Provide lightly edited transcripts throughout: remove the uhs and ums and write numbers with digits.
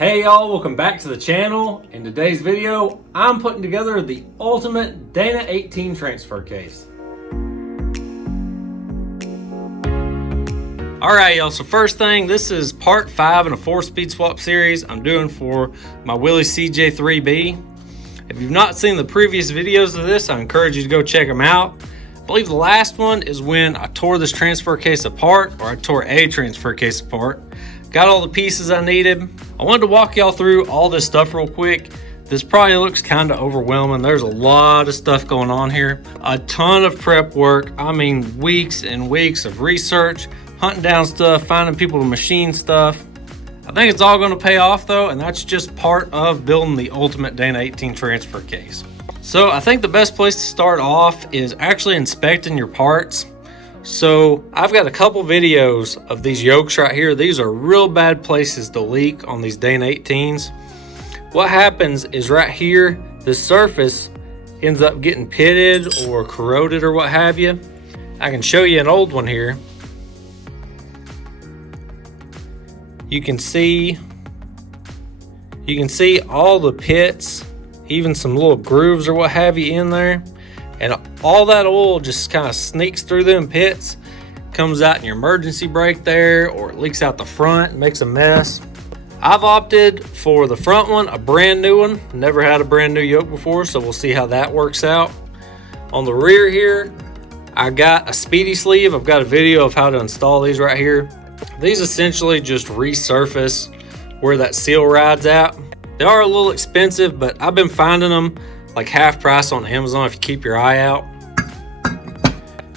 Hey y'all, welcome back to the channel. In today's video, I'm putting together the ultimate Dana 18 transfer case. Alright y'all, so first thing, this is part 5 in a 4-speed swap series I'm doing for my Willys CJ3B. If you've not seen the previous videos of this, I encourage you to go check them out. I believe the last one is when I tore this transfer case apart, or I tore a transfer case apart. Got all the pieces I needed. I wanted to walk y'all through all this stuff real quick. This probably looks kind of overwhelming. There's a lot of stuff going on here. A ton of prep work. I mean, weeks and weeks of research, hunting down stuff, finding people to machine stuff. I think it's all going to pay off though, and that's just part of building the ultimate Dana 18 transfer case. So I think the best place to start off is actually inspecting your parts. So I've got a couple videos of these yokes right here. These are real bad places to leak on these Dana 18s. What happens is right here, the surface ends up getting pitted or corroded or what have you. I can show you an old one here. You can see all the pits, even some little grooves or what have you in there. And all that oil just kind of sneaks through them pits, comes out in your emergency brake there, or it leaks out the front and makes a mess. I've opted for the front one, a brand new one. Never had a brand new yoke before, so we'll see how that works out. On the rear here, I got a speedy sleeve. I've got a video of how to install these right here. These essentially just resurface where that seal rides at. They are a little expensive, but I've been finding them like half price on Amazon if you keep your eye out.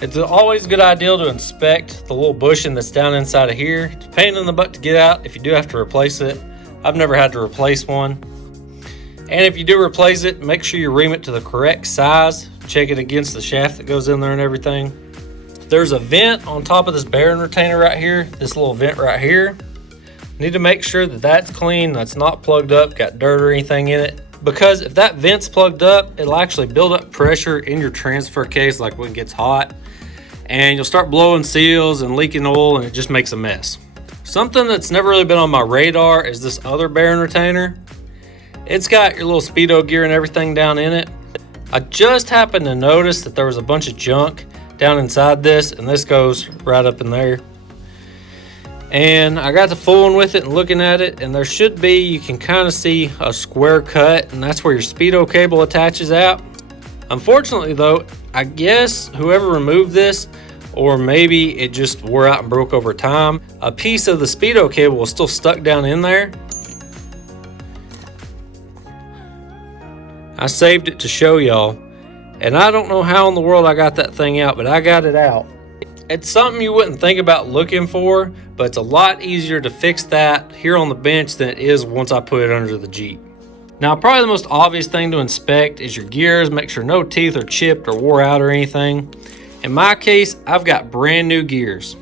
It's always a good idea to inspect the little bushing that's down inside of here. It's a pain in the butt to get out if you do have to replace it. I've never had to replace one. And if you do replace it, make sure you ream it to the correct size. Check it against the shaft that goes in there and everything. There's a vent on top of this bearing retainer right here, this little vent right here. Need to make sure that that's clean, that's not plugged up, got dirt or anything in it. Because if that vent's plugged up, it'll actually build up pressure in your transfer case like when it gets hot. And you'll start blowing seals and leaking oil, and it just makes a mess. Something that's never really been on my radar is this other bearing retainer. It's got your little speedo gear and everything down in it. I just happened to notice that there was a bunch of junk down inside this, and this goes right up in there. And I got to fooling with it and looking at it, and there should be, you can kind of see a square cut, and that's where your speedo cable attaches out. Unfortunately though, I guess whoever removed this, or maybe it just wore out and broke over time, a piece of the speedo cable was still stuck down in there. I saved it to show y'all, and I don't know how in the world I got that thing out, but I got it out. It's something you wouldn't think about looking for, but it's a lot easier to fix that here on the bench than it is once I put it under the Jeep. Now, probably the most obvious thing to inspect is your gears. Make sure no teeth are chipped or wore out or anything. In my case, I've got brand new gears.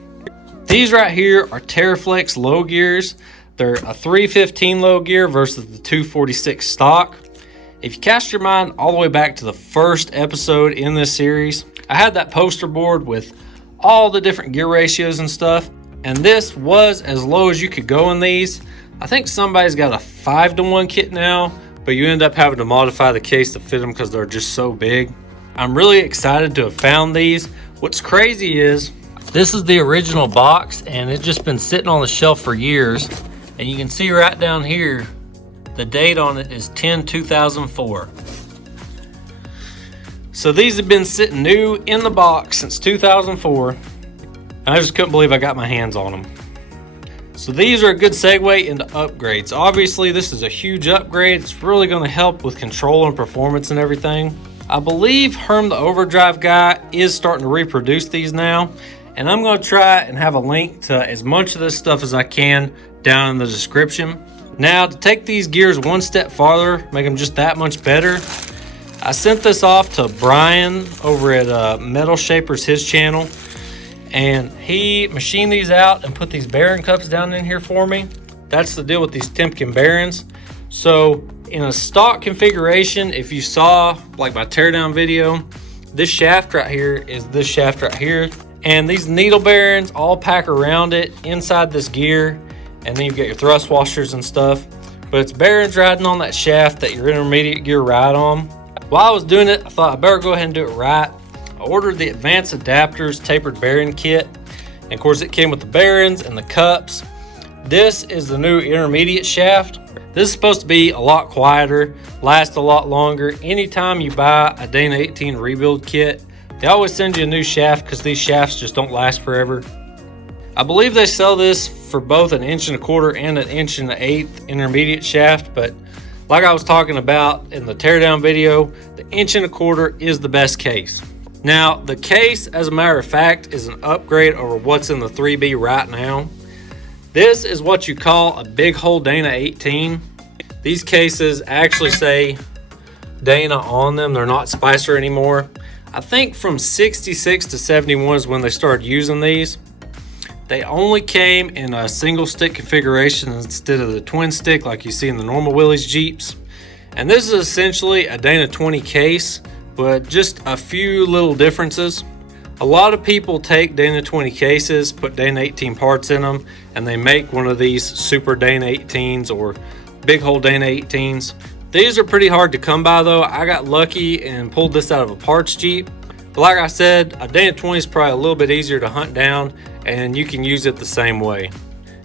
These right here are Teraflex low gears. They're a 315 low gear versus the 246 stock. If you cast your mind all the way back to the first episode in this series, I had that poster board with all the different gear ratios and stuff, and this was as low as you could go in these. I think somebody's got a 5-to-1 kit now, but you end up having to modify the case to fit them because they're just so big. I'm really excited to have found these. What's crazy is this is the original box, and it's just been sitting on the shelf for years, and you can see right down here the date on it is 10/2004. So these have been sitting new in the box since 2004. I just couldn't believe I got my hands on them. So these are a good segue into upgrades. Obviously, this is a huge upgrade. It's really going to help with control and performance and everything. I believe Herm the Overdrive guy is starting to reproduce these now. And I'm going to try and have a link to as much of this stuff as I can down in the description. Now, to take these gears one step farther, make them just that much better, I sent this off to Brian over at Metal Shapers, his channel, and he machined these out and put these bearing cups down in here for me. That's the deal with these Timken bearings. So in a stock configuration, if you saw like my teardown video, this shaft right here is this shaft right here, and these needle bearings all pack around it inside this gear, and then you've got your thrust washers and stuff. but it's bearings riding on that shaft that your intermediate gear ride on. While I was doing it, I thought I better go ahead and do it right. I ordered the Advanced Adapters Tapered bearing kit, and of course it came with the bearings and the cups. This is the new intermediate shaft. This is supposed to be a lot quieter, last a lot longer. Anytime you buy a Dana 18 rebuild kit, they always send you a new shaft because these shafts just don't last forever. I believe they sell this for both an 1¼ and an 1/8" intermediate shaft, but like I was talking about in the teardown video, the 1¼ is the best case. Now, the case, as a matter of fact, is an upgrade over what's in the 3B right now. This is what you call a big hole Dana 18. These cases actually say Dana on them. They're not Spicer anymore. I think from 66 to 71 is when they started using these. They only came in a single stick configuration instead of the twin stick like you see in the normal Willys Jeeps. And this is essentially a Dana 20 case, but just a few little differences. A lot of people take Dana 20 cases, put Dana 18 parts in them, and they make one of these super Dana 18s or big hole Dana 18s. These are pretty hard to come by though. I got lucky and pulled this out of a parts Jeep. But like I said, a Dana 20 is probably a little bit easier to hunt down, and you can use it the same way.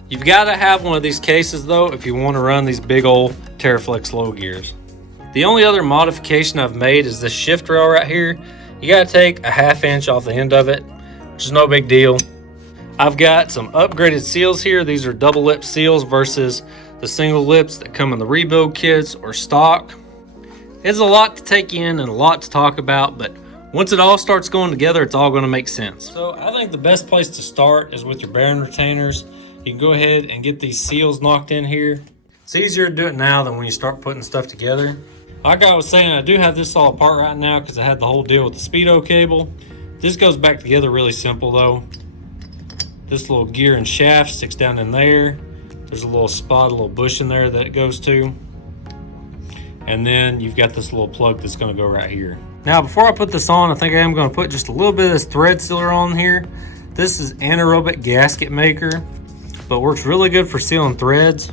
You've got to have one of these cases though if you want to run these big old Teraflex low gears. The only other modification I've made is this shift rail right here. You got to take a 1/2 inch off the end of it, which is no big deal. I've got some upgraded seals here. These are double lip seals versus the single lips that come in the rebuild kits or stock. It's a lot to take in and a lot to talk about, but once it all starts going together, it's all going to make sense. So I think the best place to start is with your bearing retainers. You can go ahead and get these seals knocked in here. It's easier to do it now than when you start putting stuff together. Like I was saying, I do have this all apart right now because I had the whole deal with the speedo cable. This goes back together really simple though. This little gear and shaft sticks down in there. There's a little spot, a little bush in there that it goes to. And then you've got this little plug that's going to go right here. Now before I put this on, I think I am going to put just a little bit of this thread sealer on here. This is anaerobic gasket maker, but works really good for sealing threads.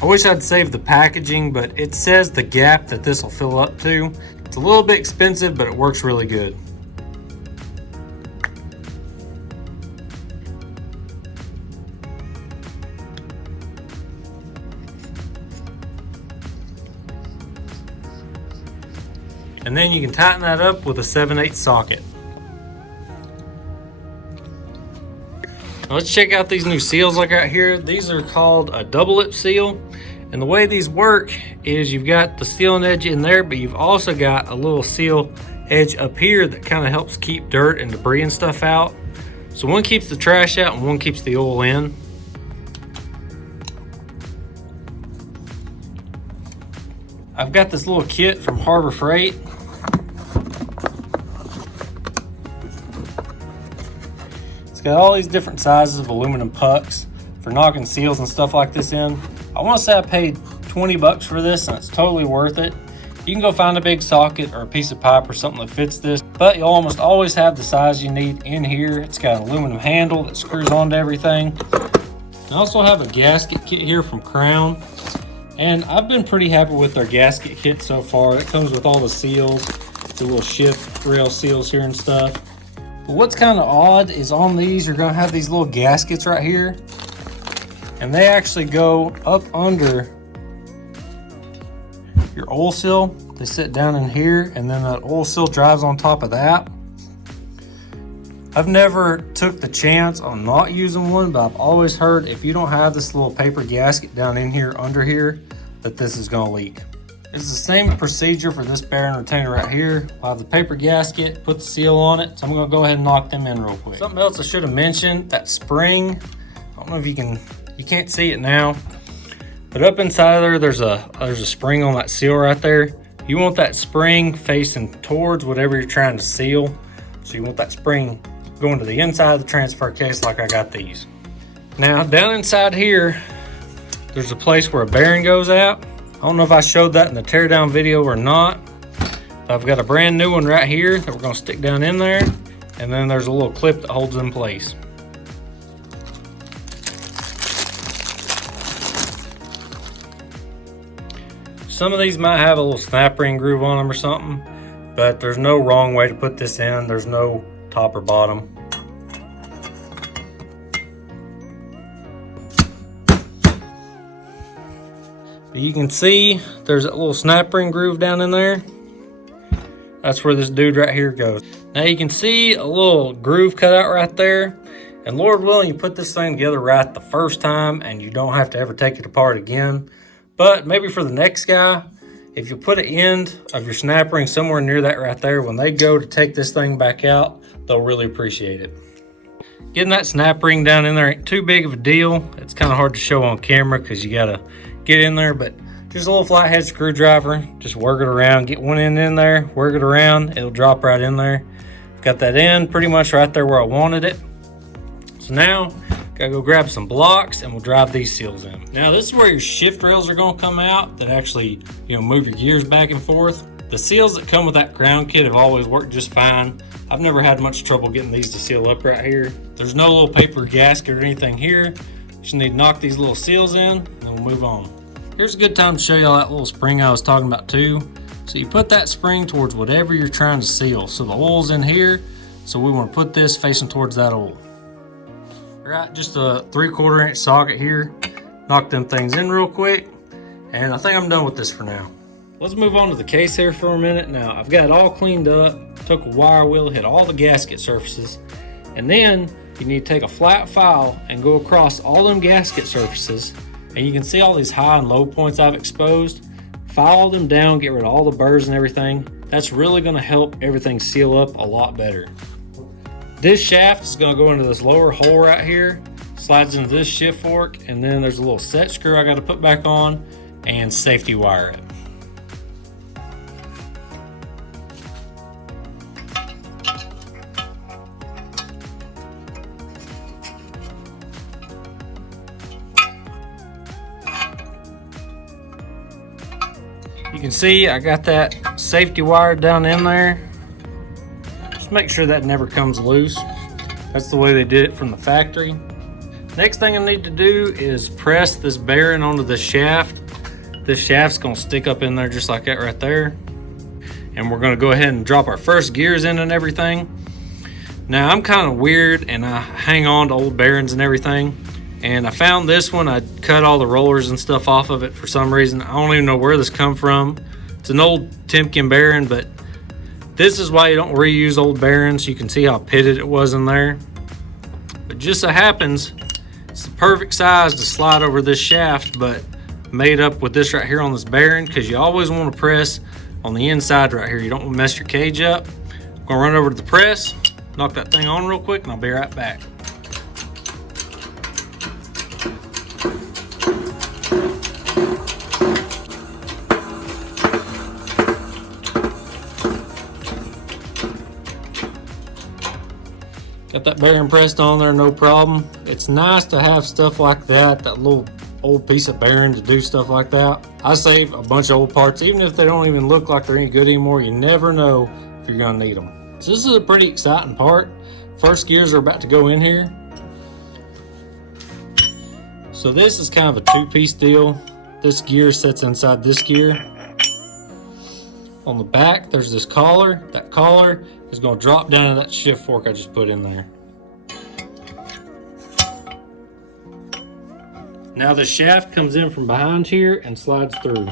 I wish I'd saved the packaging, but it says the gap that this will fill up to. It's a little bit expensive, but it works really good. And then you can tighten that up with a 7/8 socket. Now let's check out these new seals I got here. These are called a double lip seal. And the way these work is you've got the sealing edge in there, but you've also got a little seal edge up here that kind of helps keep dirt and debris and stuff out. So one keeps the trash out and one keeps the oil in. I've got this little kit from Harbor Freight. It's got all these different sizes of aluminum pucks for knocking seals and stuff like this in. I want to say I paid 20 bucks for this, and it's totally worth it. You can go find a big socket or a piece of pipe or something that fits this, but you'll almost always have the size you need in here. It's got an aluminum handle that screws onto everything. I also have a gasket kit here from Crown, and I've been pretty happy with their gasket kit so far. It comes with all the seals, the little shift rail seals here and stuff. But what's kind of odd is on these, you're going to have these little gaskets right here, and they actually go up under your oil seal. They sit down in here, and then that oil seal drives on top of that. I've never took the chance on not using one, but I've always heard if you don't have this little paper gasket down in here under here, that this is going to leak. It's the same procedure for this bearing retainer right here. I'll have the paper gasket, put the seal on it, so I'm going to go ahead and knock them in real quick. Something else I should have mentioned, that spring, I don't know if you can't see it now, but up inside there, there's a spring on that seal right there. You want that spring facing towards whatever you're trying to seal. So you want that spring going to the inside of the transfer case like I got these. Now down inside here, there's a place where a bearing goes out. I don't know if I showed that in the teardown video or not. I've got a brand new one right here that we're gonna stick down in there. And then there's a little clip that holds it in place. some of these might have a little snap ring groove on them or something, but there's no wrong way to put this in. There's no top or bottom. But you can see there's a little snap ring groove down in there. That's where this dude right here goes. Now you can see a little groove cut out right there. And Lord willing, you put this thing together right the first time and you don't have to ever take it apart again. But maybe for the next guy, if you put an end of your snap ring somewhere near that right there, when they go to take this thing back out, they'll really appreciate it. Getting that snap ring down in there ain't too big of a deal. It's kind of hard to show on camera because you gotta get in there, but just a little flathead screwdriver, just work it around, get one end in there, work it around, it'll drop right in there. Got that end pretty much right there where I wanted it. So now, gotta go grab some blocks and we'll drive these seals in. Now this is where your shift rails are gonna come out that actually, move your gears back and forth. The seals that come with that ground kit have always worked just fine. I've never had much trouble getting these to seal up right here. There's no little paper gasket or anything here. You just need to knock these little seals in and then we'll move on. Here's a good time to show you that little spring I was talking about too. So you put that spring towards whatever you're trying to seal. So the oil's in here, so we want to put this facing towards that oil. All right, just a 3/4 inch socket here. Knock them things in real quick, and I think I'm done with this for now. Let's move on to the case here for a minute. Now I've got it all cleaned up, took a wire wheel, hit all the gasket surfaces, and then you need to take a flat file and go across all them gasket surfaces, and you can see all these high and low points I've exposed. File them down, get rid of all the burrs and everything. That's really gonna help everything seal up a lot better. This shaft is gonna go into this lower hole right here, slides into this shift fork, and then there's a little set screw I gotta put back on and safety wire it. You can see I got that safety wire down in there. Just make sure that never comes loose. That's the way they did it from the factory. Next thing I need to do is press this bearing onto the shaft. This shaft's gonna stick up in there just like that right there. And we're gonna go ahead and drop our first gears in and everything. Now I'm kind of weird and I hang on to old bearings and everything. And I found this one, I cut all the rollers and stuff off of it for some reason. I don't even know where this come from. It's an old Timken bearing, but this is why you don't reuse old bearings. You can see how pitted it was in there. But just so happens, it's the perfect size to slide over this shaft, but made up with this right here on this bearing, because you always want to press on the inside right here. You don't want to mess your cage up. I'm gonna run over to the press, knock that thing on real quick, and I'll be right back. Got that bearing pressed on there, no problem. It's nice to have stuff like that, that little old piece of bearing to do stuff like that. I save a bunch of old parts, even if they don't even look like they're any good anymore. You never know if you're gonna need them. So this is a pretty exciting part. First gears are about to go in here. So this is kind of a two-piece deal. This gear sits inside this gear. On the back, there's this collar. That collar is going to drop down to that shift fork I just put in there. Now the shaft comes in from behind here and slides through.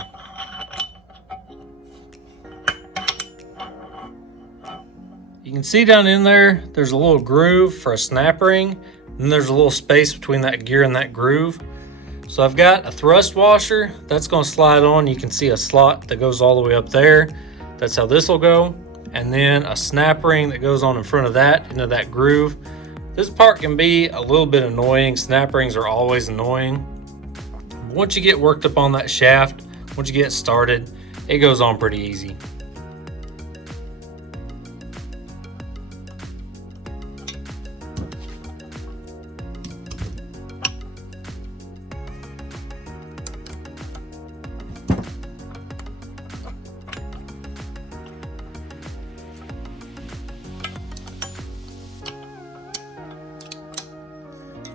You can see down in there, there's a little groove for a snap ring, and there's a little space between that gear and that groove. So I've got a thrust washer that's going to slide on. You can see a slot that goes all the way up there. That's how this will go. And then a snap ring that goes on in front of that into that groove. This part can be a little bit annoying. Snap rings are always annoying. Once you get worked up on that shaft, once you get started, it goes on pretty easy.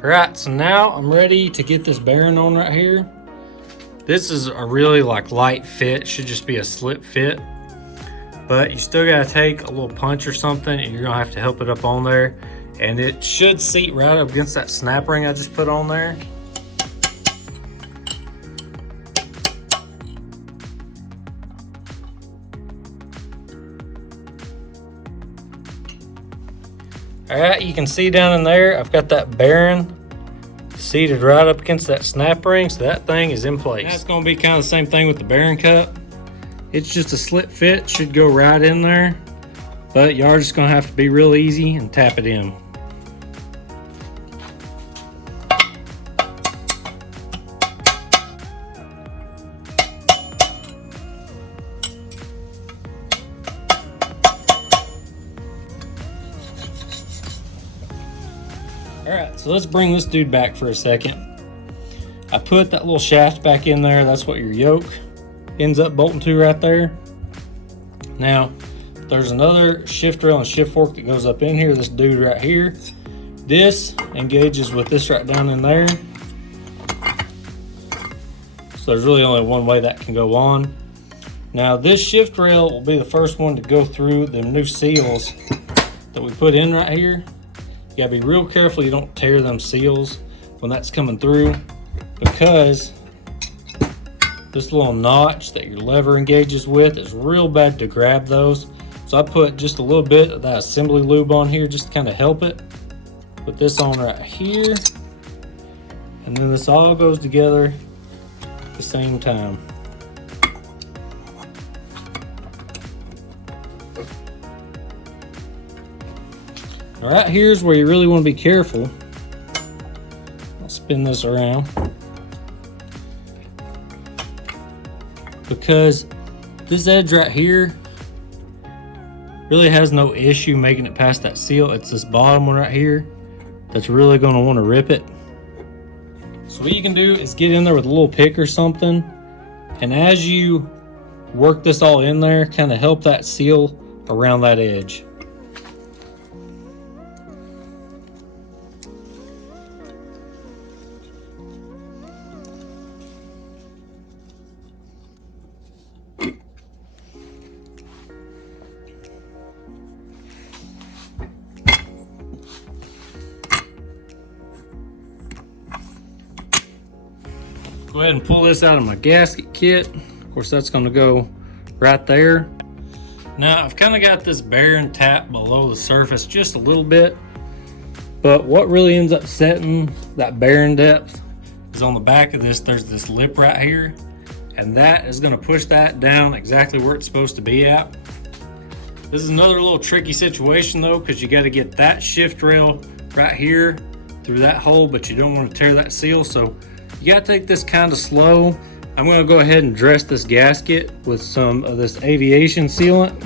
All right, so now I'm ready to get this bearing on right here. This is a really light fit, should just be a slip fit. But you still gotta take a little punch or something and you're gonna have to help it up on there. And it should seat right up against that snap ring I just put on there. All right, you can see down in there, I've got that bearing seated right up against that snap ring, so that thing is in place. Now it's gonna be kind of the same thing with the bearing cup. It's just a slip fit, should go right in there, but you are just gonna have to be real easy and tap it in. Alright, so let's bring this dude back for a second. I put that little shaft back in there. That's what your yoke ends up bolting to right there. Now, there's another shift rail and shift fork that goes up in here, this dude right here. This engages with this right down in there. So there's really only one way that can go on. Now this shift rail will be the first one to go through the new seals that we put in right here. You gotta be real careful you don't tear them seals when that's coming through, because this little notch that your lever engages with is real bad to grab those. So I put just a little bit of that assembly lube on here just to kind of help it. Put this on right here, and then this all goes together at the same time. All right, here's where you really want to be careful. I'll spin this around, because this edge right here really has no issue making it past that seal. It's this bottom one right here that's really going to want to rip it. So what you can do is get in there with a little pick or something, and as you work this all in there, kind of help that seal around that edge. Go ahead and pull this out of my gasket kit. Of course, that's going to go right there. Now, I've kind of got this bearing tapped below the surface just a little bit, but what really ends up setting that bearing depth is on the back of this. There's this lip right here, and that is going to push that down exactly where it's supposed to be at. This is another little tricky situation though, because you got to get that shift rail right here through that hole, but you don't want to tear that seal, so you gotta take this kind of slow. I'm gonna go ahead and dress this gasket with some of this aviation sealant.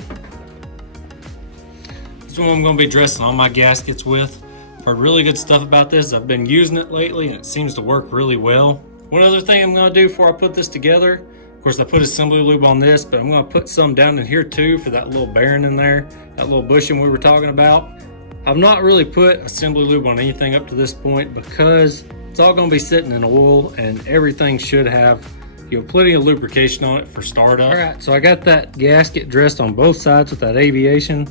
This is what I'm gonna be dressing all my gaskets with. I've heard really good stuff about this. I've been using it lately and it seems to work really well. One other thing I'm gonna do before I put this together, of course I put assembly lube on this, but I'm gonna put some down in here too for that little bearing in there, that little bushing we were talking about. I've not really put assembly lube on anything up to this point because it's all going to be sitting in oil, and everything should have, you know, plenty of lubrication on it for startup. All right, so I got that gasket dressed on both sides with that aviation.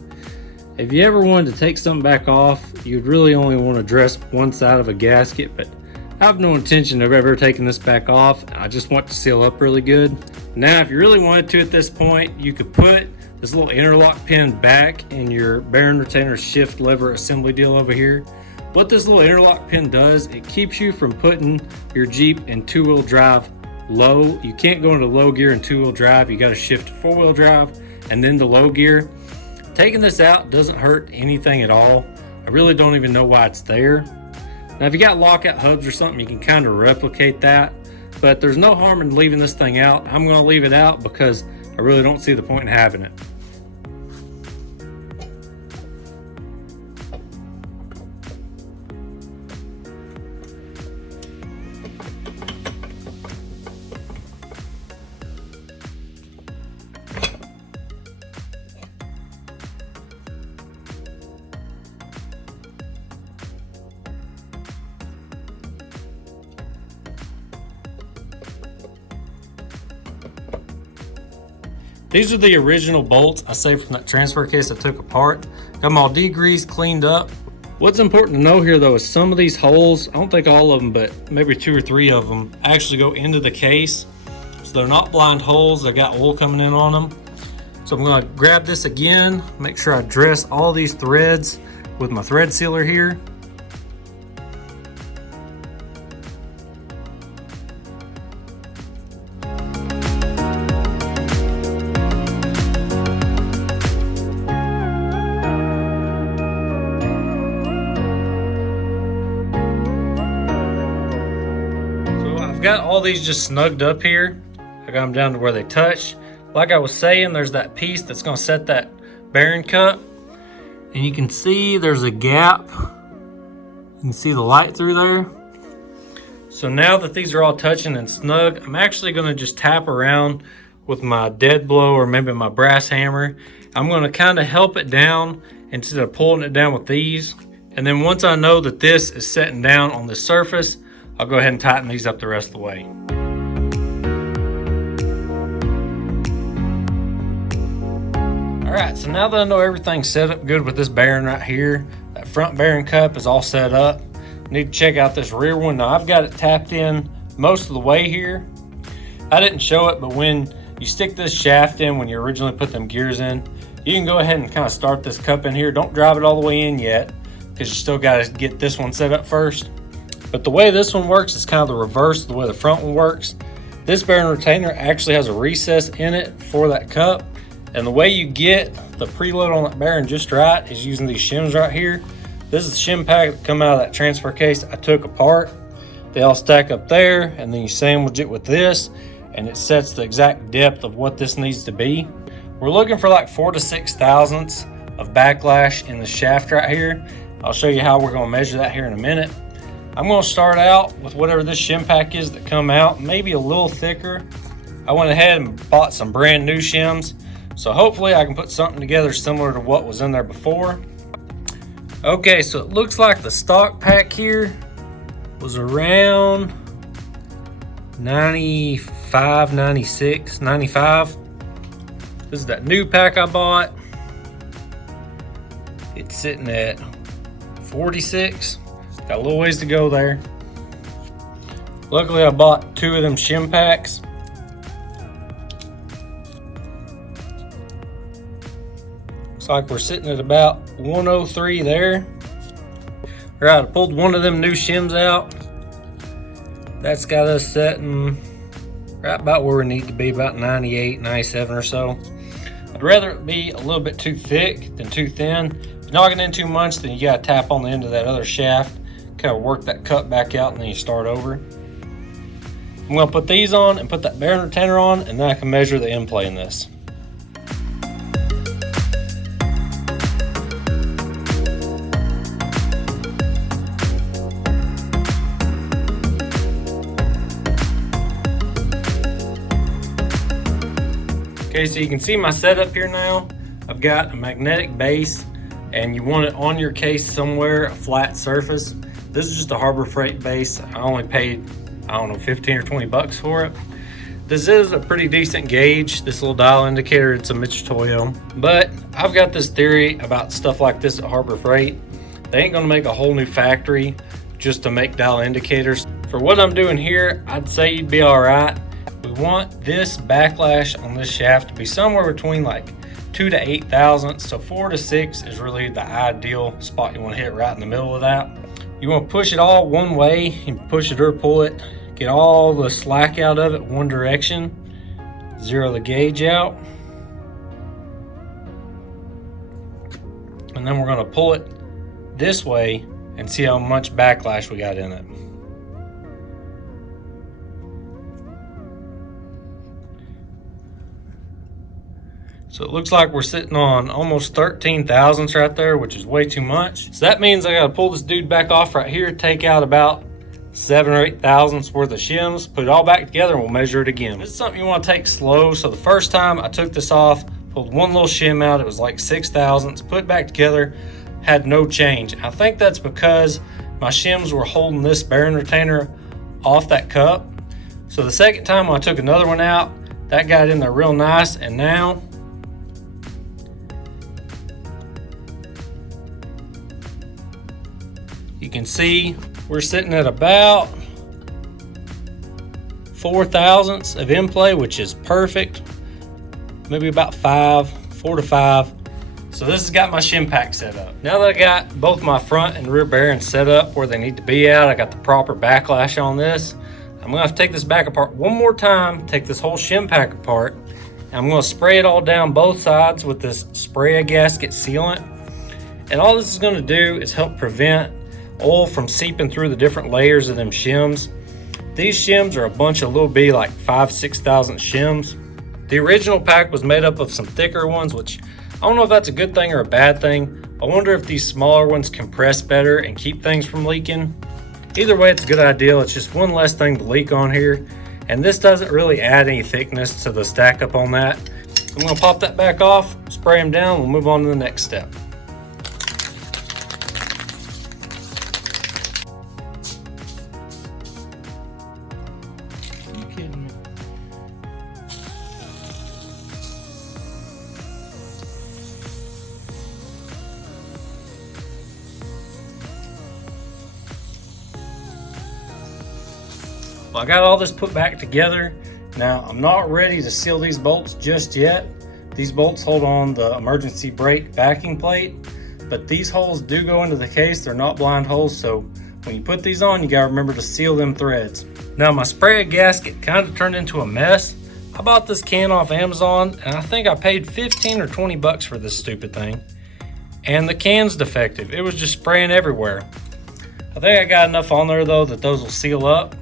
If you ever wanted to take something back off, you'd really only want to dress one side of a gasket, but I have no intention of ever taking this back off. I just want to seal up really good. Now, if you really wanted to at this point, you could put this little interlock pin back in your bearing retainer shift lever assembly deal over here. What this little interlock pin does, it keeps you from putting your Jeep in two-wheel drive low. You can't go into low gear in two-wheel drive. You got to shift to four-wheel drive and then to low gear. Taking this out doesn't hurt anything at all. I really don't even know why it's there. Now, if you got lockout hubs or something, you can kind of replicate that, but there's no harm in leaving this thing out. I'm going to leave it out because I really don't see the point in having it. These are the original bolts I saved from that transfer case I took apart. Got them all degreased, cleaned up. What's important to know here though is some of these holes, I don't think all of them, but maybe 2 or 3 of them actually go into the case. So they're not blind holes, they've got oil coming in on them. So I'm gonna grab this again, make sure I dress all these threads with my thread sealer here. Got all these just snugged up here. I got them down to where they touch. Like I was saying, there's that piece that's going to set that bearing cup, and you can see there's a gap. You can see the light through there. So now that these are all touching and snug, I'm actually going to just tap around with my dead blow or maybe my brass hammer. I'm going to kind of help it down instead of pulling it down with these. And then once I know that this is setting down on the surface, I'll go ahead and tighten these up the rest of the way. All right, so now that I know everything's set up good with this bearing right here, that front bearing cup is all set up. I need to check out this rear one. Now I've got it tapped in most of the way here. I didn't show it, but when you stick this shaft in, when you originally put them gears in, you can go ahead and kind of start this cup in here. Don't drive it all the way in yet, because you still got to get this one set up first. But the way this one works is kind of the reverse of the way the front one works. This bearing retainer actually has a recess in it for that cup. And the way you get the preload on that bearing just right is using these shims right here. This is the shim pack that come out of that transfer case I took apart. They all stack up there, and then you sandwich it with this, and it sets the exact depth of what this needs to be. We're looking for like 4 to 6 thousandths of backlash in the shaft right here. I'll show you how we're going to measure that here in a minute. I'm going to start out with whatever this shim pack is that come out, maybe a little thicker. I went ahead and bought some brand new shims, so hopefully I can put something together similar to what was in there before. Okay, so it looks like the stock pack here was around 95, 96, 95. This is that new pack I bought. It's sitting at 46. Got a little ways to go there. Luckily, I bought 2 of them shim packs. Looks like we're sitting at about 103 there. All right, I pulled one of them new shims out. That's got us setting right about where we need to be, about 98, 97 or so. I'd rather it be a little bit too thick than too thin. If you're knocking in too much, then you gotta tap on the end of that other shaft, kind of work that cut back out, and then you start over. I'm gonna put these on and put that bearing retainer on, and then I can measure the end play in this. Okay, so you can see my setup here now. I've got a magnetic base, and you want it on your case somewhere, a flat surface. This is just a Harbor Freight base. I only paid, I don't know, 15 or 20 bucks for it. This is a pretty decent gauge, this little dial indicator. It's a Mitutoyo. But I've got this theory about stuff like this at Harbor Freight. They ain't gonna make a whole new factory just to make dial indicators. For what I'm doing here, I'd say you'd be all right. We want this backlash on this shaft to be somewhere between like 2 to 8 thousandths. So 4 to 6 is really the ideal spot you want to hit, right in the middle of that. You want to push it all one way. You push it or pull it. Get all the slack out of it one direction. Zero the gauge out. And then we're going to pull it this way and see how much backlash we got in it. So it looks like we're sitting on almost 13 thousandths right there, which is way too much. So that means I gotta pull this dude back off right here, take out about 7 or 8 thousandths worth of shims, put it all back together, and we'll measure it again. This is something you wanna take slow. So the first time I took this off, pulled one little shim out, it was like 6 thousandths, put it back together, had no change. I think that's because my shims were holding this bearing retainer off that cup. So the second time when I took another one out, That got in there real nice, and now you can see we're sitting at about 4 thousandths of in play, which is perfect. Maybe about 4 to 5. So this has got my shim pack set up. Now that I got both my front and rear bearings set up where they need to be at, I got the proper backlash on this. I'm gonna have to take this back apart one more time, take this whole shim pack apart, and I'm gonna spray it all down both sides with this spray a gasket sealant. And all this is gonna do is help prevent oil from seeping through the different layers of them shims. These shims are a bunch of little bitty, like 5-6 thousandth shims. The original pack was made up of some thicker ones, which I don't know if that's a good thing or a bad thing. I wonder if these smaller ones compress better and keep things from leaking. Either way, it's a good idea. It's just one less thing to leak on here. And this doesn't really add any thickness to the stack up on that. I'm gonna pop that back off, spray them down, we'll move on to the next step. Are you kidding me? Well, I got all this put back together. Now, I'm not ready to seal these bolts just yet. These bolts hold on the emergency brake backing plate, but these holes do go into the case. They're not blind holes, so when you put these on, you gotta remember to seal them threads. Now, my spray gasket kind of turned into a mess. I bought this can off Amazon, and I think I paid 15 or 20 bucks for this stupid thing. And the can's defective. It was just spraying everywhere. I think I got enough on there though that those will seal up.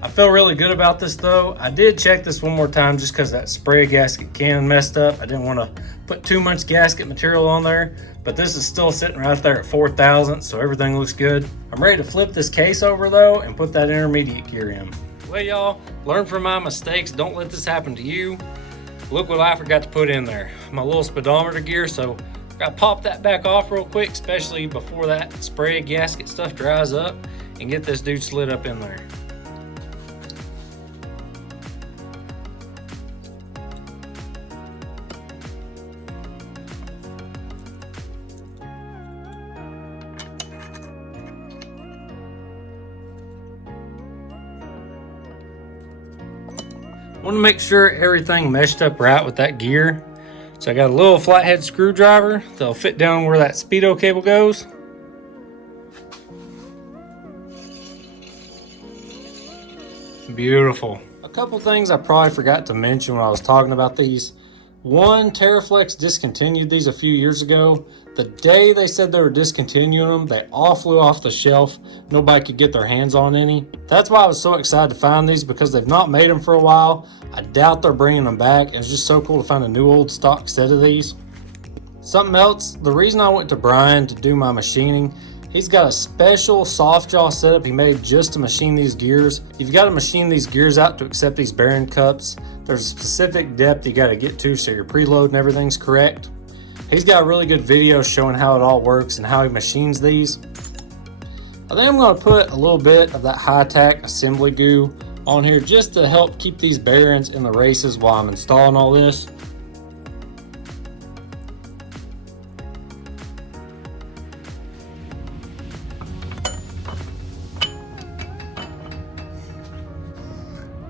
I feel really good about this though. I did check this one more time just because that spray gasket can messed up. I didn't want to put too much gasket material on there, but this is still sitting right there at 4 thousandths, so everything looks good. I'm ready to flip this case over though and put that intermediate gear in. Well y'all, learn from my mistakes. Don't let this happen to you. Look what I forgot to put in there. My little speedometer gear, so I gotta pop that back off real quick, especially before that spray gasket stuff dries up, and get this dude slid up in there. I want to make sure everything meshed up right with that gear. So I got a little flathead screwdriver that'll fit down where that speedo cable goes. Beautiful. A couple things I probably forgot to mention when I was talking about these. One, Teraflex discontinued these a few years ago. The day they said they were discontinuing them, they all flew off the shelf. Nobody could get their hands on any. That's why I was so excited to find these, because they've not made them for a while. I doubt they're bringing them back. It's just so cool to find a new old stock set of these. Something else, the reason I went to Brian to do my machining, he's got a special soft jaw setup he made just to machine these gears. You've got to machine these gears out to accept these bearing cups. There's a specific depth you got to get to so your preload and everything's correct. He's got a really good video showing how it all works and how he machines these. I think I'm going to put a little bit of that high-tack assembly goo on here just to help keep these bearings in the races while I'm installing all this.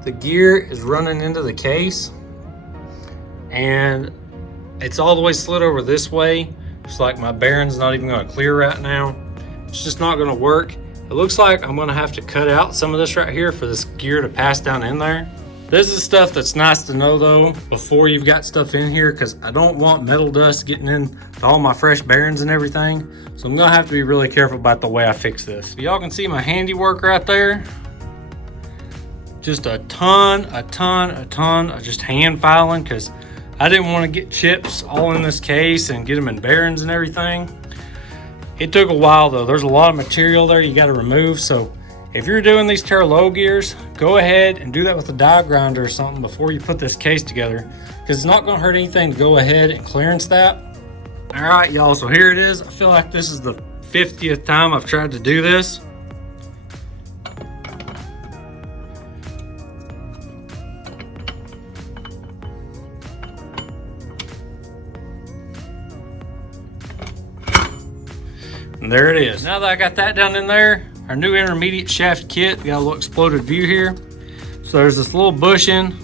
The gear is running into the case and it's all the way slid over this way. It's like my bearing's not even going to clear right now. It's just not going to work. It looks like I'm going to have to cut out some of this right here for this gear to pass down in there. This is stuff that's nice to know though before you've got stuff in here, because I don't want metal dust getting into all my fresh bearings and everything. So I'm going to have to be really careful about the way I fix this. Y'all can see my handiwork right there. Just a ton of just hand filing, because I didn't want to get chips all in this case and get them in bearings and everything. It took a while though. There's a lot of material there you got to remove. So if you're doing these Tera low gears, go ahead and do that with a die grinder or something before you put this case together, because it's not going to hurt anything to go ahead and clearance that. All right, y'all, so here it is. I feel like this is the 50th time I've tried to do this. And there it is. Now that I got that down in there, our new intermediate shaft kit, we got a little exploded view here. So there's this little bushing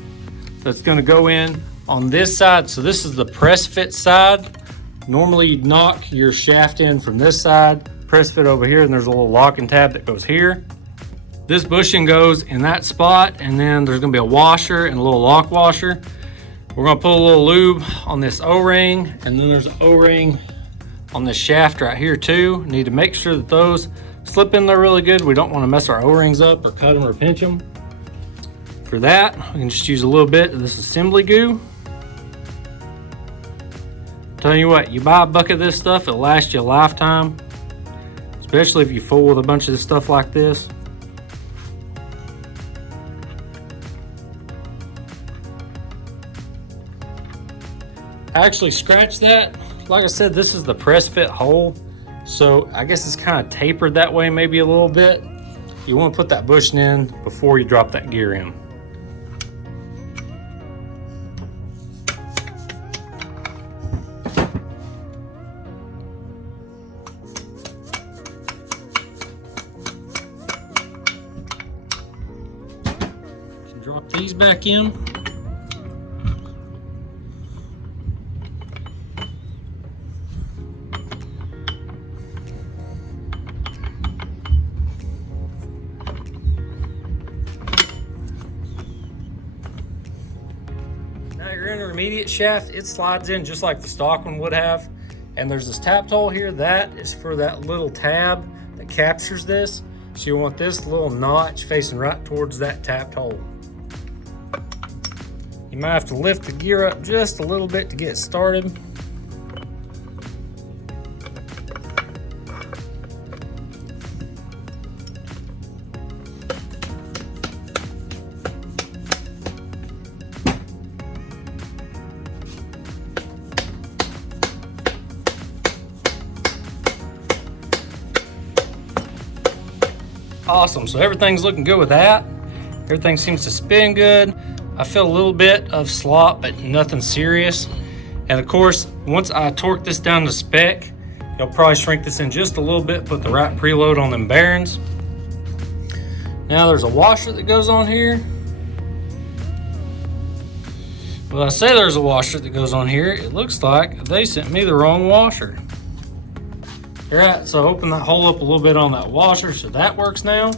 that's gonna go in on this side. So this is the press fit side. Normally you'd knock your shaft in from this side, press fit over here, and there's a little locking tab that goes here. This bushing goes in that spot, and then there's gonna be a washer and a little lock washer. We're gonna put a little lube on this O-ring, and then there's an O-ring on this shaft right here too. Need to make sure that those slip in there really good. We don't wanna mess our O-rings up or cut them or pinch them. For that, we can just use a little bit of this assembly goo. Tell you what, you buy a bucket of this stuff, it'll last you a lifetime, especially if you fool with a bunch of this stuff like this. I actually scratched that. Like I said, this is the press fit hole, so I guess it's kind of tapered that way maybe a little bit. You want to put that bushing in before you drop that gear in. Drop these back in. Now your intermediate shaft, it slides in just like the stock one would have. And there's this tap hole here. That is for that little tab that captures this. So you want this little notch facing right towards that tapped hole. You might have to lift the gear up just a little bit to get it started. Awesome, so everything's looking good with that. Everything seems to spin good. I feel a little bit of slop, but nothing serious. And of course, once I torque this down to spec, you'll probably shrink this in just a little bit, put the right preload on them bearings. Now there's a washer that goes on here. Well, I say there's a washer that goes on here. It looks like they sent me the wrong washer. All right, so open that hole up a little bit on that washer, so that works now.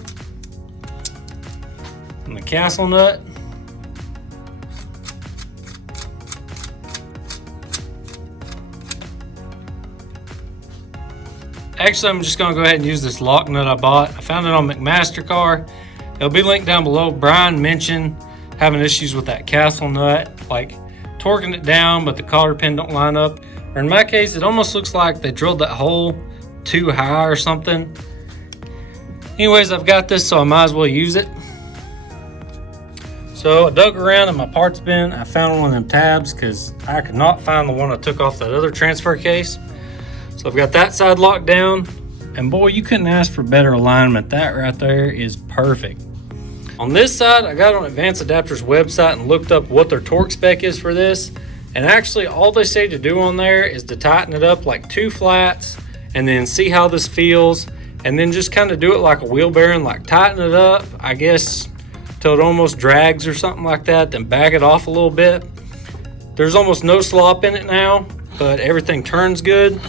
And the castle nut. Actually, I'm just gonna go ahead and use this Locknut I bought. I found it on McMaster-Carr. It'll be linked down below. Brian mentioned having issues with that castle nut, like torquing it down, but the cotter pin don't line up. Or in my case, it almost looks like they drilled that hole too high or something. Anyways, I've got this, so I might as well use it. So I dug around in my parts bin. I found one of them tabs because I could not find the one I took off that other transfer case. So I've got that side locked down, and boy, you couldn't ask for better alignment. That right there is perfect. On this side, I got on Advanced Adapters website and looked up what their torque spec is for this. And actually all they say to do on there is to tighten it up like 2 flats and then see how this feels. And then just kind of do it like a wheel bearing, like tighten it up, I guess, till it almost drags or something like that, then back it off a little bit. There's almost no slop in it now, but everything turns good.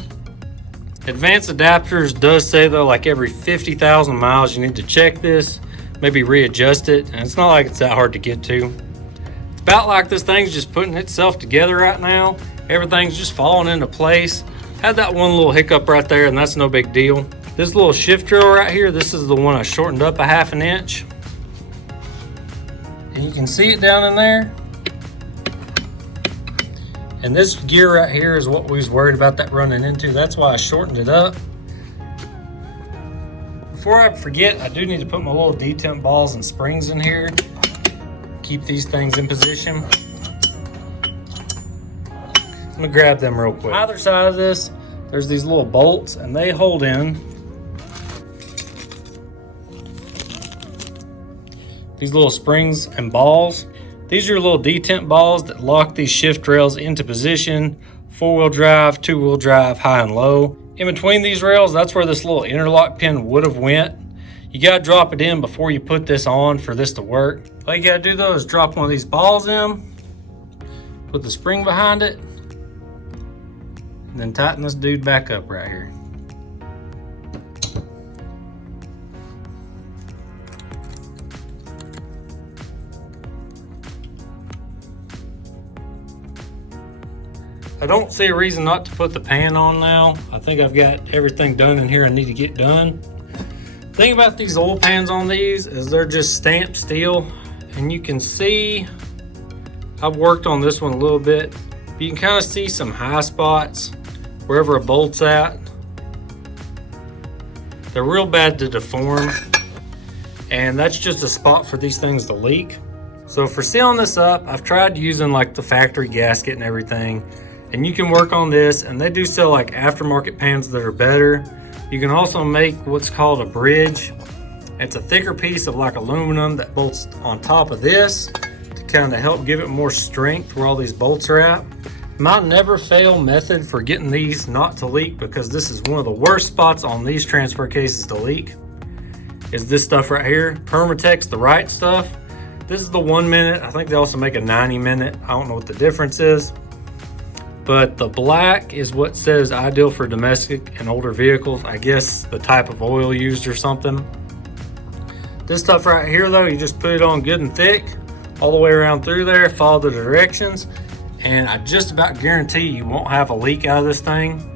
Advanced Adapters does say though, like every 50,000 miles, you need to check this, maybe readjust it. And it's not like it's that hard to get to. It's about like this thing's just putting itself together right now. Everything's just falling into place. Had that one little hiccup right there, and that's no big deal. This little shift drill right here, this is the one I shortened up a 1/2 inch. And you can see it down in there. And this gear right here is what we was worried about that running into. That's why I shortened it up. Before I forget, I do need to put my little detent balls and springs in here. Keep these things in position. I'm gonna grab them real quick. On either side of this, there's these little bolts, and they hold in these little springs and balls. These are your little detent balls that lock these shift rails into position, 4-wheel drive, 2-wheel drive, high and low. In between these rails, that's where this little interlock pin would have went. You gotta drop it in before you put this on for this to work. All you gotta do though is drop one of these balls in, put the spring behind it, and then tighten this dude back up right here. I don't see a reason not to put the pan on now. I think I've got everything done in here I need to get done. The thing about these oil pans on these is they're just stamped steel, and you can see, I've worked on this one a little bit. You can kind of see some high spots wherever a bolt's at. They're real bad to deform, and that's just a spot for these things to leak. So for sealing this up, I've tried using like the factory gasket and everything. And you can work on this, and they do sell like aftermarket pans that are better. You can also make what's called a bridge. It's a thicker piece of like aluminum that bolts on top of this to kind of help give it more strength where all these bolts are at. My never fail method for getting these not to leak, because this is one of the worst spots on these transfer cases to leak, is this stuff right here. Permatex, the right stuff. This is the 1 minute. I think they also make a 90 minute. I don't know what the difference is. But the black is what says ideal for domestic and older vehicles. I guess the type of oil used or something. This stuff right here though, you just put it on good and thick all the way around through there, follow the directions, and I just about guarantee you won't have a leak out of this thing.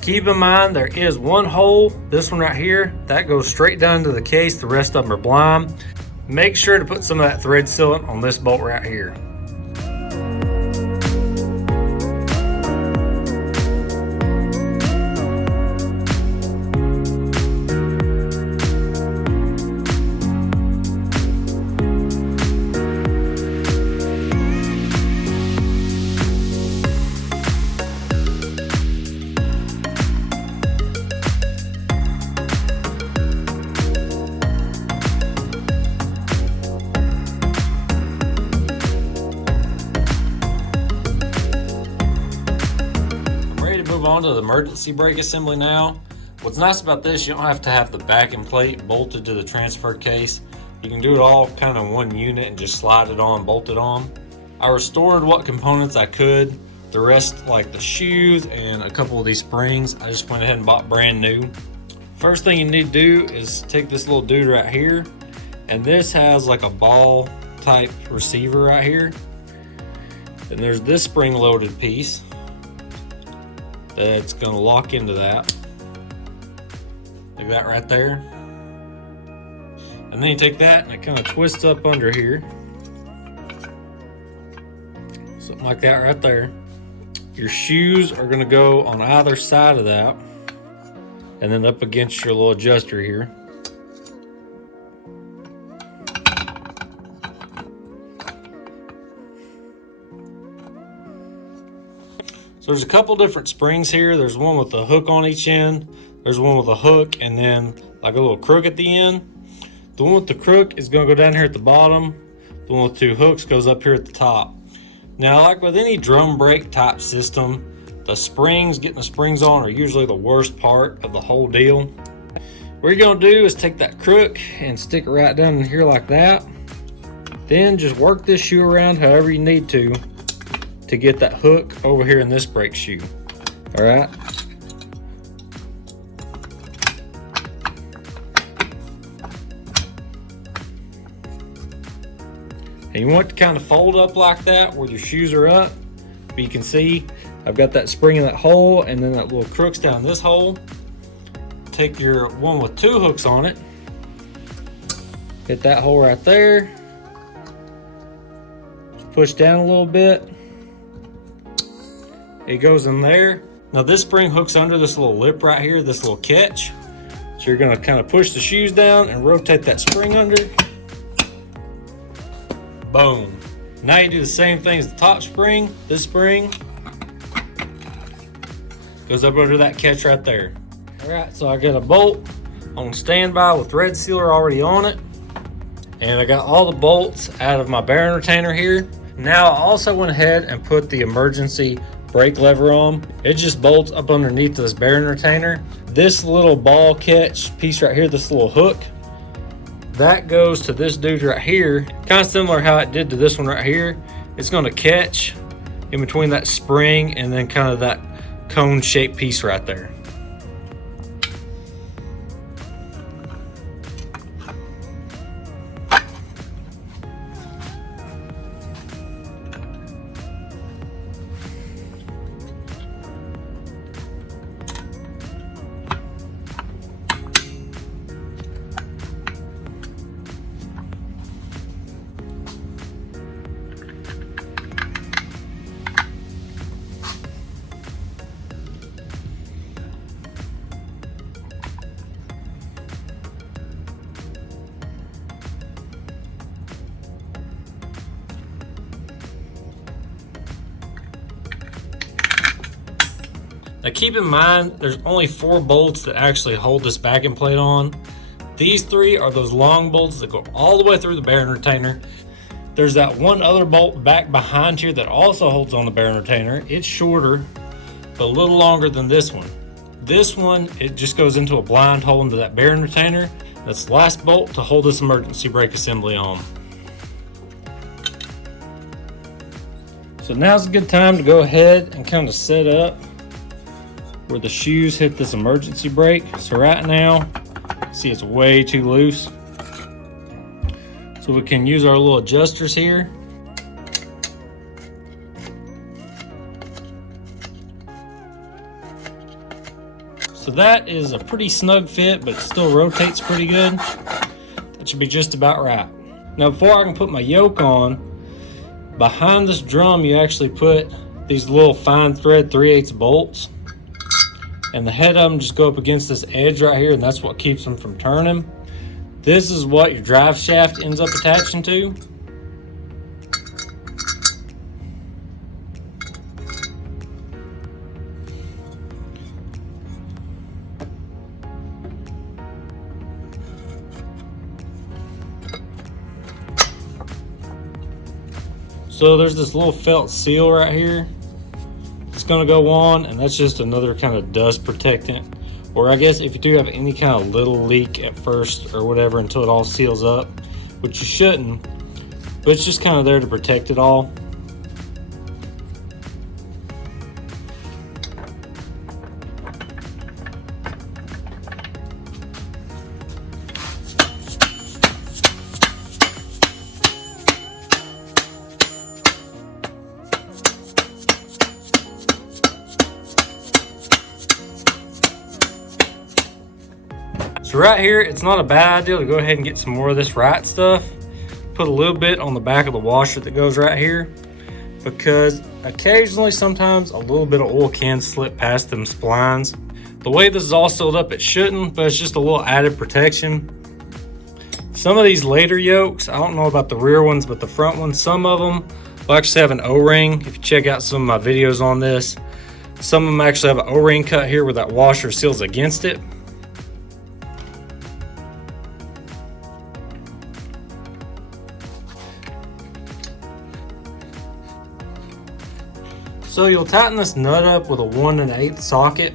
Keep in mind there is one hole, this one right here, that goes straight down to the case. The rest of them are blind. Make sure to put some of that thread sealant on this bolt right here. On to the emergency brake assembly now. What's nice about this, you don't have to have the backing plate bolted to the transfer case. You can do it all kind of in one unit and just slide it on, bolt it on. I restored what components I could. The rest, like the shoes and a couple of these springs, I just went ahead and bought brand new. First thing you need to do is take this little dude right here, and this has like a ball type receiver right here. And there's this spring loaded piece that's going to lock into that, like that right there. And then you take that and it kind of twists up under here, something like that right there. Your shoes are going to go on either side of that, and then up against your little adjuster here. So there's a couple different springs here. There's one with a hook on each end. There's one with a hook and then like a little crook at the end. The one with the crook is going to go down here at the bottom. The one with two hooks goes up here at the top. Now, like with any drum brake type system, the springs, getting the springs on, are usually the worst part of the whole deal. What you're going to do is take that crook and stick it right down in here like that. Then just work this shoe around however you need to get that hook over here in this brake shoe. All right. And you want it to kind of fold up like that where your shoes are up. But you can see I've got that spring in that hole, and then that little crook's down this hole. Take your one with two hooks on it, hit that hole right there, just push down a little bit. It goes in there. Now this spring hooks under this little lip right here, this little catch. So you're gonna kind of push the shoes down and rotate that spring under. Boom. Now you do the same thing as the top spring. This spring goes up under that catch right there. All right, so I got a bolt on standby with thread sealer already on it. And I got all the bolts out of my bearing retainer here. Now I also went ahead and put the emergency brake lever on. It just bolts up underneath this bearing retainer. This little ball catch piece right here, this little hook, that goes to this dude right here. Kind of similar how it did to this one right here. It's going to catch in between that spring and then kind of that cone shaped piece right there. Now keep in mind, there's only 4 bolts that actually hold this backing plate on. These 3 are those long bolts that go all the way through the bearing retainer. There's that one other bolt back behind here that also holds on the bearing retainer. It's shorter, but a little longer than this one. This one, it just goes into a blind hole into that bearing retainer. That's the last bolt to hold this emergency brake assembly on. So now's a good time to go ahead and kind of set up where the shoes hit this emergency brake. So right now, see it's way too loose. So we can use our little adjusters here. So that is a pretty snug fit, but it still rotates pretty good. That should be just about right. Now before I can put my yoke on, behind this drum you actually put these little fine thread 3/8 bolts. And the head of them just go up against this edge right here, and that's what keeps them from turning. This is what your drive shaft ends up attaching to. So there's this little felt seal right here. It's going to go on, and that's just another kind of dust protectant, or I guess if you do have any kind of little leak at first or whatever until it all seals up, which you shouldn't, but it's just kind of there to protect it all. So right here, it's not a bad idea to go ahead and get some more of this right stuff. Put a little bit on the back of the washer that goes right here, because occasionally, sometimes a little bit of oil can slip past them splines. The way this is all sealed up, it shouldn't, but it's just a little added protection. Some of these later yokes, I don't know about the rear ones, but the front ones, some of them will actually have an O-ring. If you check out some of my videos on this, some of them actually have an O-ring cut here where that washer seals against it. So you'll tighten this nut up with a 1 1/8 socket.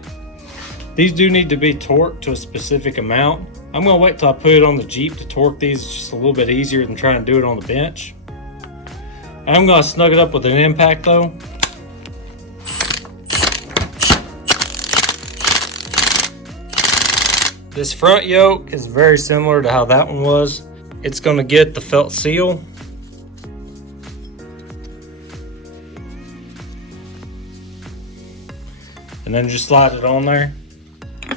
These do need to be torqued to a specific amount. I'm gonna wait till I put it on the Jeep to torque these. It's just a little bit easier than trying to do it on the bench. I'm gonna snug it up with an impact though. This front yoke is very similar to how that one was. It's gonna get the felt seal. And then just slide it on there. A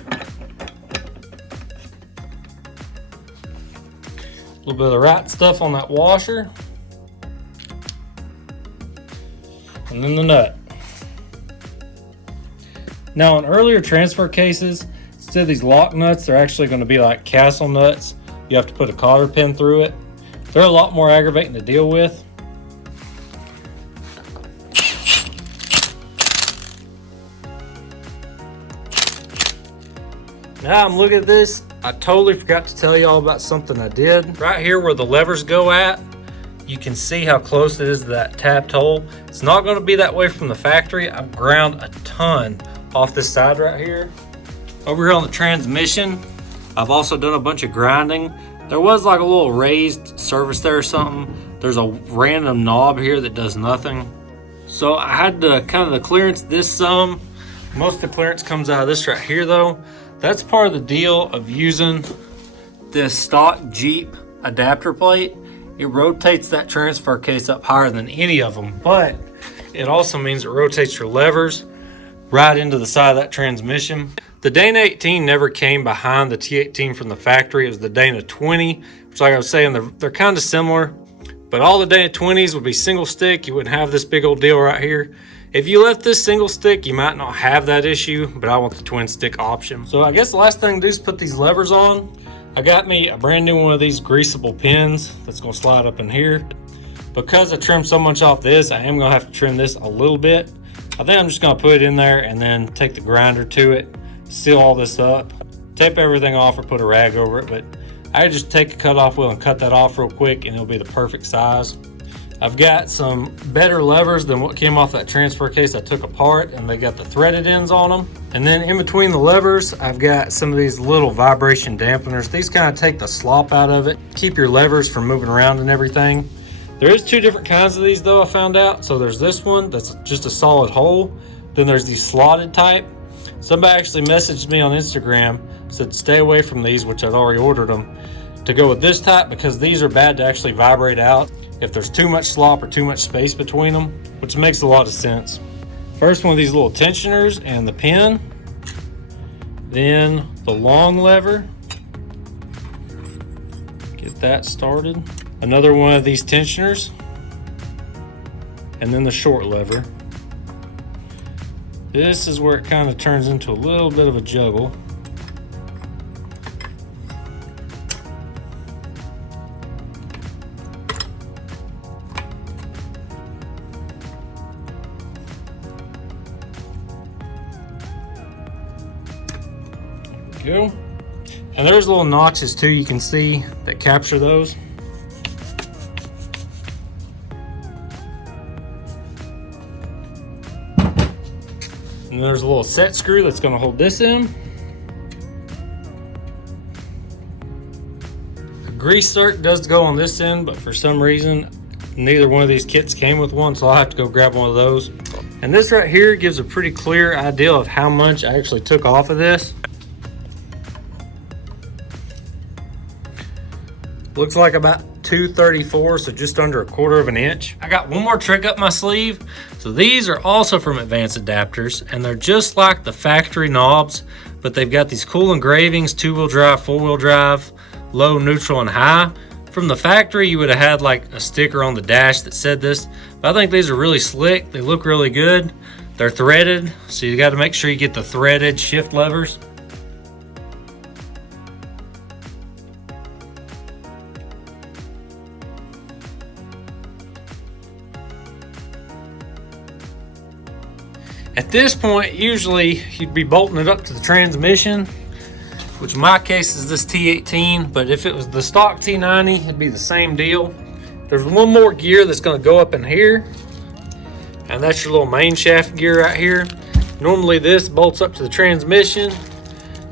little bit of the right stuff on that washer. And then the nut. Now on earlier transfer cases, instead of these lock nuts, they're actually going to be like castle nuts. You have to put a cotter pin through it. They're a lot more aggravating to deal with. Now I'm looking at this, I totally forgot to tell y'all about something I did. Right here where the levers go at, you can see how close it is to that tapped hole. It's not going to be that way from the factory. I've ground a ton off this side right here. Over here on the transmission, I've also done a bunch of grinding. There was like a little raised surface there or something. There's a random knob here that does nothing. So I had to kind of clearance this some. Most of the clearance comes out of this right here though. That's part of the deal of using this stock Jeep adapter plate. It rotates that transfer case up higher than any of them, but it also means it rotates your levers right into the side of that transmission. The Dana 18 never came behind the T18 from the factory. It was the Dana 20, which like I was saying, they're kind of similar, but all the Dana 20s would be single stick. You wouldn't have this big old deal right here. If you left this single stick, you might not have that issue, but I want the twin stick option. So I guess the last thing to do is put these levers on. I got me a brand new one of these greasable pins that's gonna slide up in here. Because I trimmed so much off this, I am gonna have to trim this a little bit. I think I'm just gonna put it in there and then take the grinder to it, seal all this up, tape everything off or put a rag over it, but I just take a cut-off wheel and cut that off real quick and it'll be the perfect size. I've got some better levers than what came off that transfer case I took apart, and they got the threaded ends on them. And then in between the levers, I've got some of these little vibration dampeners. These kind of take the slop out of it, keep your levers from moving around and everything. There is two different kinds of these though, I found out. So there's this one that's just a solid hole. Then there's these slotted type. Somebody actually messaged me on Instagram, said stay away from these, which I'd already ordered them, to go with this type because these are bad to actually vibrate out if there's too much slop or too much space between them, which makes a lot of sense. First one of these little tensioners and the pin, then the long lever, get that started. Another one of these tensioners, and then the short lever. This is where it kind of turns into a little bit of a juggle. Go. And there's little notches too, you can see, that capture those. And there's a little set screw that's going to hold this in. A grease zerk does go on this end, but for some reason neither one of these kits came with one, so I'll have to go grab one of those. And this right here gives a pretty clear idea of how much I actually took off of this. Looks like about 234, so just under a quarter of an inch. I got one more trick up my sleeve. So these are also from Advanced Adapters, and they're just like the factory knobs, but they've got these cool engravings, 2-wheel drive, 4-wheel drive, low, neutral, and high. From the factory, you would have had like a sticker on the dash that said this, but I think these are really slick. They look really good. They're threaded, so you got to make sure you get the threaded shift levers. At this point, usually you'd be bolting it up to the transmission, which in my case is this T18, but if it was the stock T90, it'd be the same deal. There's one more gear that's gonna go up in here, and that's your little main shaft gear right here. Normally this bolts up to the transmission.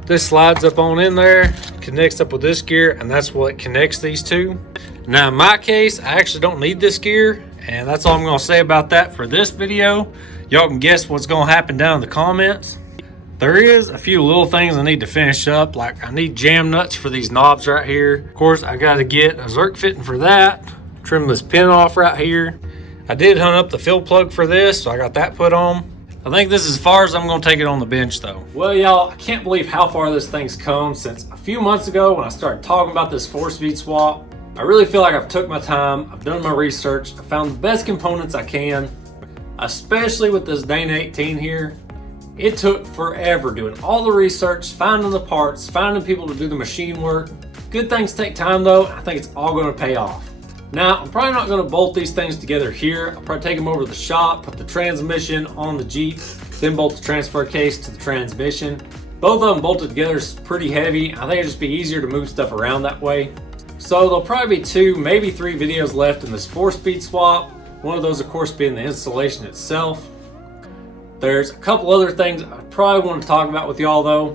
This slides up on in there, connects up with this gear, and that's what connects these two. Now in my case, I actually don't need this gear, and that's all I'm gonna say about that for this video. Y'all can guess what's gonna happen down in the comments. There is a few little things I need to finish up, like I need jam nuts for these knobs right here. Of course, I gotta get a zerk fitting for that. Trim this pin off right here. I did hunt up the fill plug for this, so I got that put on. I think this is as far as I'm gonna take it on the bench though. Well, y'all, I can't believe how far this thing's come since a few months ago when I started talking about this 4-speed swap. I really feel like I've took my time, I've done my research, I found the best components I can. Especially with this Dana 18 here. It took forever doing all the research, finding the parts, finding people to do the machine work. Good things take time though. I think it's all gonna pay off. Now, I'm probably not gonna bolt these things together here. I'll probably take them over to the shop, put the transmission on the Jeep, then bolt the transfer case to the transmission. Both of them bolted together is pretty heavy. I think it'd just be easier to move stuff around that way. So there'll probably be 2, maybe 3 videos left in this 4-speed swap. One of those, of course, being the installation itself. There's a couple other things I probably want to talk about with y'all though.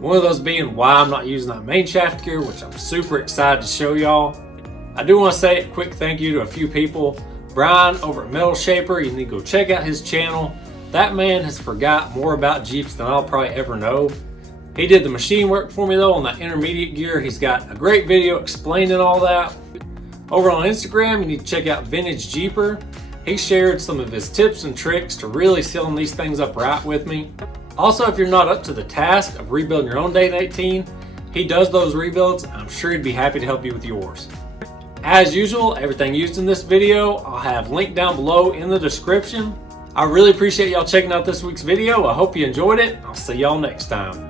One of those being why I'm not using that main shaft gear, which I'm super excited to show y'all. I do want to say a quick thank you to a few people. Brian over at Metal Shaper, you need to go check out his channel. That man has forgot more about Jeeps than I'll probably ever know. He did the machine work for me though on that intermediate gear. He's got a great video explaining all that. Over on Instagram, you need to check out Vintage Jeeper. He shared some of his tips and tricks to really sealing these things up right with me. Also, if you're not up to the task of rebuilding your own Detent 18, he does those rebuilds. I'm sure he'd be happy to help you with yours. As usual, everything used in this video, I'll have linked down below in the description. I really appreciate y'all checking out this week's video. I hope you enjoyed it. I'll see y'all next time.